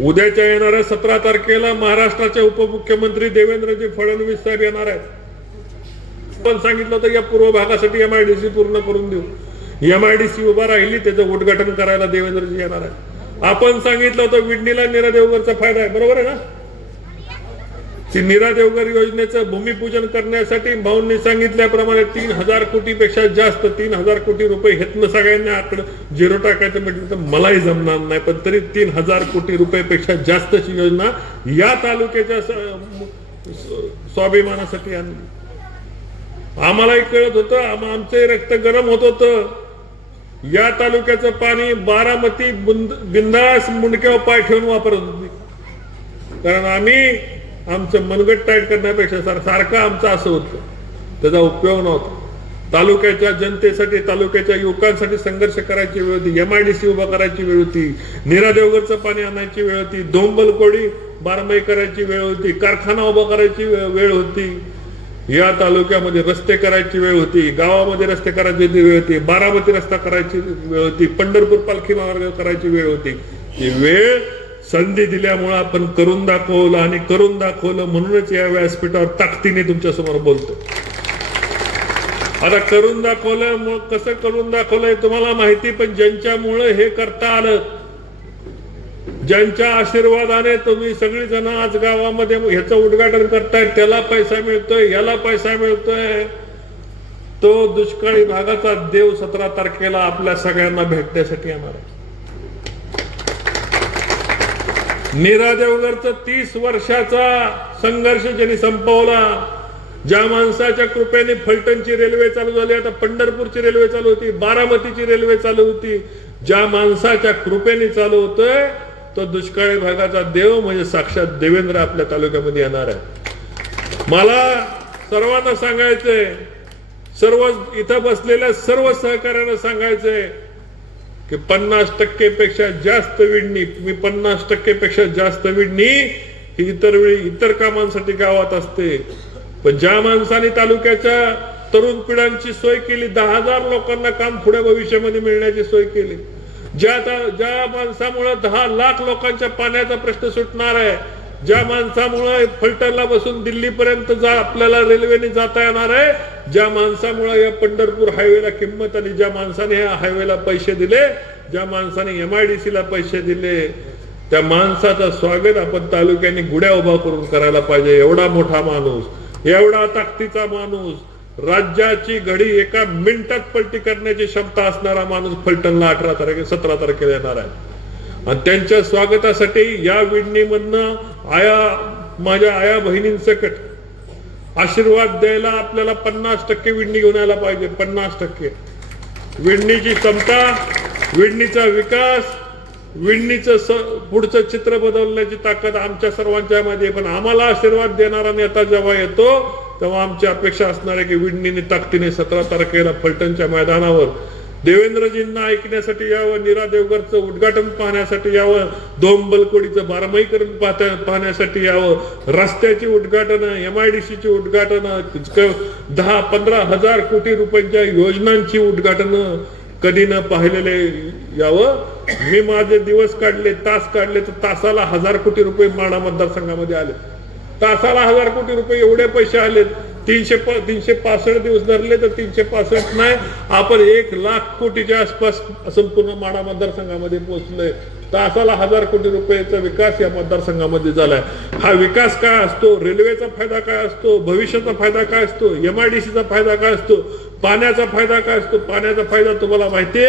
उद्याच्या येणाऱ्या सतरा तारखेला महाराष्ट्राचे उपमुख्यमंत्री देवेंद्रजी फडणवीस साहेब येणार आहेत. पण सांगितलं होतं या पूर्व भागासाठी एमआयडीसी पूर्ण करून देऊ. एमआयडीसी उभा राहिली त्याचं उद्घाटन करायला देवेंद्रजी येणार आहे आपण सांगितलं होतं विडणीला नीरा देवगरचा फायदा आहे. बरोबर आहे ना? ती नीरा देवघर योजनेचं भूमिपूजन करण्यासाठी भाऊंनी सांगितल्याप्रमाणे तीन हजार कोटीपेक्षा जास्त तीन हजार कोटी रुपये हेतनं सगळ्यांनी आकडं झिरो टाकायचं म्हटलं तर मलाही जमणार नाही. पण तरी तीन हजार कोटी रुपयेपेक्षा जास्तची योजना या तालुक्याच्या स्वाभिमानासाठी आणली. आम्हालाही कळत होतं आमचंही आमचे रक्त गरम होत होतं. या तालुक्याचं पाणी बारामती बुंद बिंदास मुंडक्यावर पाय ठेवून वापरत होती. कारण आम्ही आमचं मनगट टाईट करण्यापेक्षा सार सारखं आमचं असं होतं. त्याचा उपयोग नव्हता. तालुक्याच्या जनतेसाठी तालुक्याच्या युवकांसाठी संघर्ष करायची वेळ होती एम आय डी सी उभा करायची वेळ होती नीरा देवगडचं पाणी आणायची वेळ होती दोंबलकोडी बारमाई करायची वेळ होती कारखाना उभा करायची वेळ होती. या तालुक्यामध्ये रस्ते करायची वेळ होती गावामध्ये रस्ते करायची वेळ होती बारामती रस्ता करायची वेळ होती पंढरपूर पालखी मार्ग करायची वेळ होती. ती वेळ संधी दिल्यामुळे आपण करून दाखवलं आणि करून दाखवलं म्हणूनच या व्यासपीठावर ताकदीने तुमच्यासमोर बोलतो आता करून दाखवलं कसं करून दाखवलंय तुम्हाला माहिती पण ज्यांच्यामुळं हे करता आलं ज्यांच्या आशीर्वादाने तुम्ही सगळी जण आज गावामध्ये ह्याचं उद्घाटन करताय त्याला पैसा मिळतोय याला पैसा मिळतोय. तो दुष्काळी भागाचा देव सतरा तारखेला आपल्या सगळ्यांना भेटण्यासाठी येणार आहे. नीरा देवगरचा तीस वर्षाचा संघर्ष ज्यांनी संपवला ज्या माणसाच्या कृपेने फलटणची रेल्वे चालू झाली आता पंढरपूरची रेल्वे चालू होती बारामतीची रेल्वे चालू होती ज्या माणसाच्या कृपेने चालू होतोय तो दुष्काळी भागाचा देव म्हणजे साक्षात देवेंद्र आपल्या तालुक्यामध्ये येणार आहे. मला सर्वांना सांगायचंय सर्व इथं बसलेल्या सर्व सहकार्यांना सांगायचंय की पन्नास टक्के पेक्षा जास्त विडणी मी पन्नास टक्के पेक्षा जास्त विडणी ही इतर वेळी इतर कामांसाठी गावात असते. पण ज्या माणसाने तालुक्याच्या तरुण पिढ्यांची सोय केली दहा हजार लोकांना काम पुढे भविष्यामध्ये मिळण्याची सोय केली. ज्या ज्या माणसामुळे दहा लाख लोकांच्या पाण्याचा प्रश्न सुटणार आहे ज्या माणसामुळे फलटणला बसून दिल्लीपर्यंत जा आपल्याला रेल्वेने जाता येणार आहे ज्या माणसामुळे या पंढरपूर हायवेला किंमत आणि ज्या माणसाने या हायवेला पैसे दिले ज्या माणसाने एमआयडीसी ला पैसे दिले त्या माणसाचं स्वागत आपण तालुक्याने गुड्या उभा करून करायला पाहिजे एवढा मोठा माणूस एवढा ताकदीचा माणूस. राज्याची घडी एका मिनिटात पलटी करण्याची क्षमता असणारा माणूस फलटणला अठरा तारखे सतरा तारखेला येणार आहे. आणि त्यांच्या स्वागतासाठी या विडणीमधनं आया माझ्या आया बहिणींसकट आशीर्वाद द्यायला आपल्याला पन्नास टक्के विडणी घेऊन यायला पाहिजे पन्नास टक्के. विडणीची क्षमता विडणीचा विकास विडणीचं स पुढचं चित्र बदलण्याची ताकद आमच्या सर्वांच्या मध्ये पण आम्हाला आशीर्वाद देणारा नेता जेव्हा येतो तेव्हा आमची अपेक्षा असणार आहे की विडणीने ताकदीने सतरा तारखेला फलटणच्या मैदानावर देवेंद्रजींना ऐकण्यासाठी यावं नीरा देवगरचं उद्घाटन पाहण्यासाठी यावं दोंबलकोडीचं बारमाईकरण पाहता पाहण्यासाठी यावं. रस्त्याची उद्घाटन सीची उद्घाटन दहा पंधरा हजार कोटी रुपयांच्या योजनांची उद्घाटन कधी न पाहिलेले यावं. मी माझे दिवस काढले तास काढले तर तासाला हजार कोटी रुपये माणा मतदारसंघामध्ये आले. तासाला हजार कोटी रुपये एवढे पैसे आलेत. तीनशे प- तीनशे पासष्ट दिवस धरले तर तीनशे पासष्ट नाही. आपण एक लाख कोटीच्या आसपास संपूर्ण माडा मतदारसंघामध्ये पोहोचलोय. तासाला हजार कोटी रुपयाचा विकास या मतदारसंघामध्ये झालाय. हा विकास काय असतो? रेल्वेचा फायदा काय असतो? भविष्याचा फायदा काय असतो? एमआयडीसीचा फायदा काय असतो? पाण्याचा फायदा काय असतो? पाण्याचा फायदा तुम्हाला माहिती आहे?